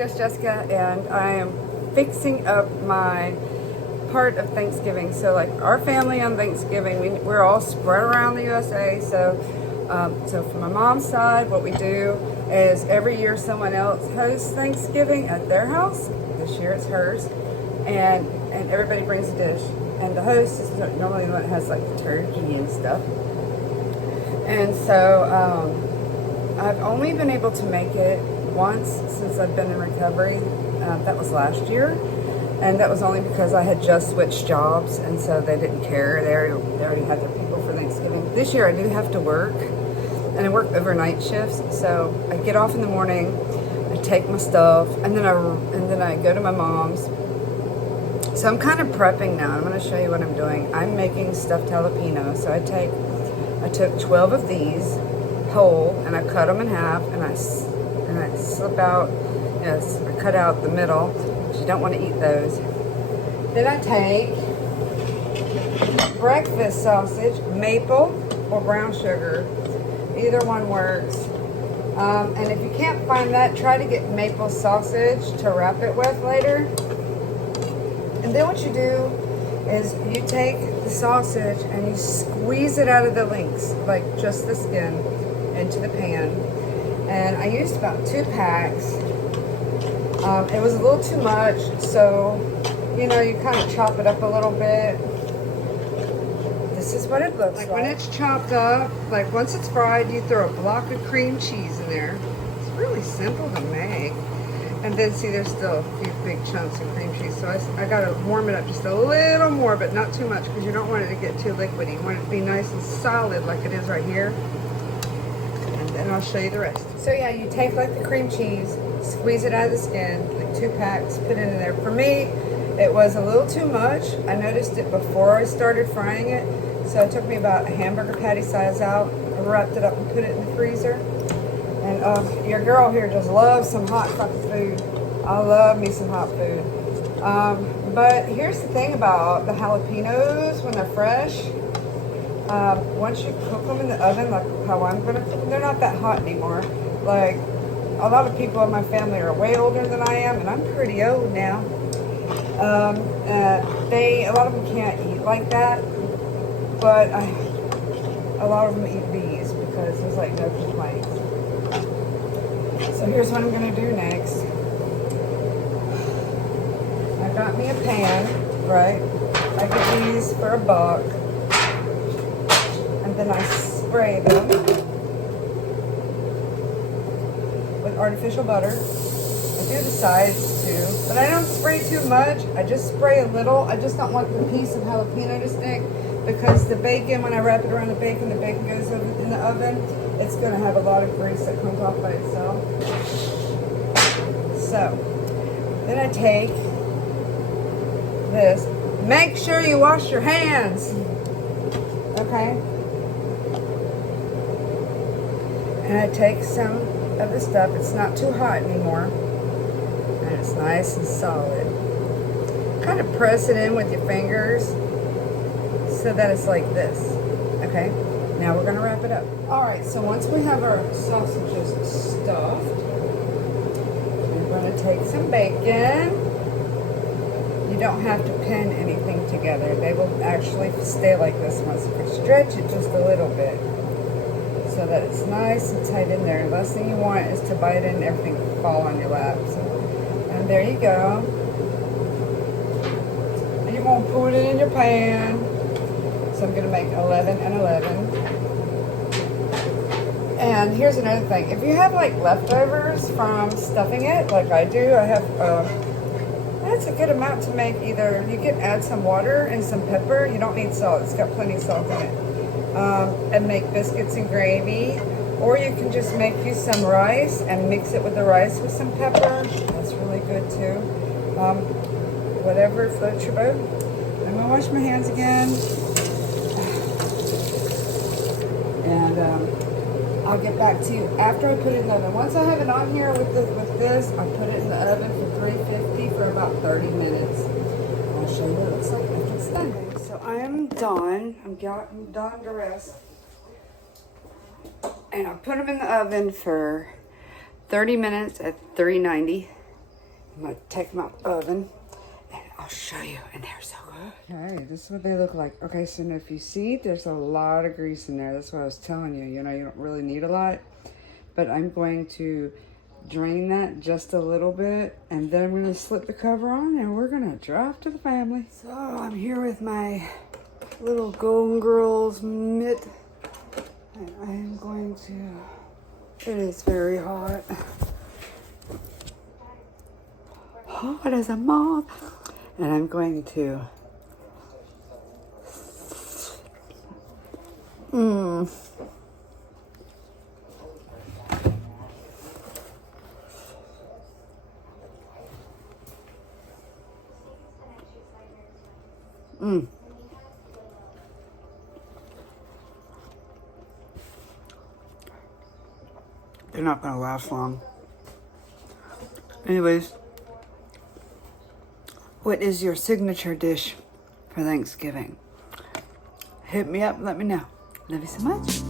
Just Jessica, and I am fixing up my part of Thanksgiving. So like our family on Thanksgiving, we're all spread around the USA. So from my mom's side, what we do is every year someone else hosts Thanksgiving at their house. This year it's hers, and everybody brings a dish. And the host is normally the one that has like the turkey and stuff. And so I've only been able to make it once since I've been in recovery. That was last year, and that was only because I had just switched jobs, and so they didn't care. They already had their people for Thanksgiving. This year I do have to work, and I work overnight shifts. So I get off in the morning, I take my stuff, and then I go to my mom's. So I'm kind of prepping now. I'm going to show you what I'm doing. I'm making stuffed jalapeno. So I took 12 of these whole, and I cut them in half, and I slip out. Yes, I cut out the middle, because you don't want to eat those. Then I take breakfast sausage, maple or brown sugar. Either one works. And if you can't find that, try to get maple sausage to wrap it with later. And then what you do is you take the sausage and you squeeze it out of the links, like just the skin, into the pan. And I used about 2 packs. It was a little too much, so, you know, you kind of chop it up a little bit. This is what it looks like. When it's chopped up, like once it's fried, you throw a block of cream cheese in there. It's really simple to make. And then see, there's still a few big chunks of cream cheese, so I gotta warm it up just a little more, but not too much, because you don't want it to get too liquidy. You want it to be nice and solid like it is right here. And then I'll show you the rest. So yeah, you take like the cream cheese, squeeze it out of the skin, like 2 packs, put it in there. For me, it was a little too much. I noticed it before I started frying it, so it took me about a hamburger patty size out. I wrapped it up and put it in the freezer. And your girl here just loves some hot fucking food. I love me some hot food. But here's the thing about the jalapenos when they're fresh. Once you cook them in the oven, like how I'm gonna cook them, they're not that hot anymore. Like, a lot of people in my family are way older than I am, and I'm pretty old now. A lot of them can't eat like that, but a lot of them eat these because there's like no complaints. So here's what I'm gonna do next. I got me a pan, right? I get these for $1, and then I spray them with artificial butter. I do the sides too, but I don't spray too much. I just spray a little. I just don't want the piece of jalapeno to stick, because the bacon, when I wrap it around the bacon goes in the oven. It's going to have a lot of grease that comes off by itself. So, then I take this. Make sure you wash your hands. Okay? And I take some of the stuff. It's not too hot anymore. And it's nice and solid. Kind of press it in with your fingers so that it's like this. Okay? Now we're going to wrap it up. Alright, so once we have our sausages stuffed, we're going to take some bacon. You don't have to pin anything together. They will actually stay like this once you stretch it just a little bit so that it's nice and tight in there. The last thing you want is to bite it and everything fall on your lap. So, and there you go. And you're going to put it in your pan. So I'm going to make 11 and 11. And here's another thing. If you have like leftovers from stuffing it, like I do, I have, that's a good amount to make. Either you can add some water and some pepper. You don't need salt. It's got plenty of salt in it. And make biscuits and gravy. Or you can just make you some rice and mix it with the rice with some pepper. That's really good too. Whatever floats your boat. I'm going to wash my hands again. And I'll get back to you after I put it in the oven. Once I have it on here with this, I put it in the oven for 350 for about 30 minutes. I'll show you what it looks like after it's done. Okay, so I am done. I'm done to rest. And I put them in the oven for 30 minutes at 390. I'm gonna take them out the oven and I'll show you, and they're so good. Okay, this is what they look like. Okay, so now if you see, there's a lot of grease in there. That's what I was telling you. You know, you don't really need a lot, but I'm going to drain that just a little bit, and then I'm gonna slip the cover on and we're gonna drive to the family. So I'm here with my little Golden Girls mitt, and I am going to, it is very hot. Hot as a moth. And I'm going to They're not gonna last long. Anyways, what is your signature dish for Thanksgiving? Hit me up, let me know. Love you so much.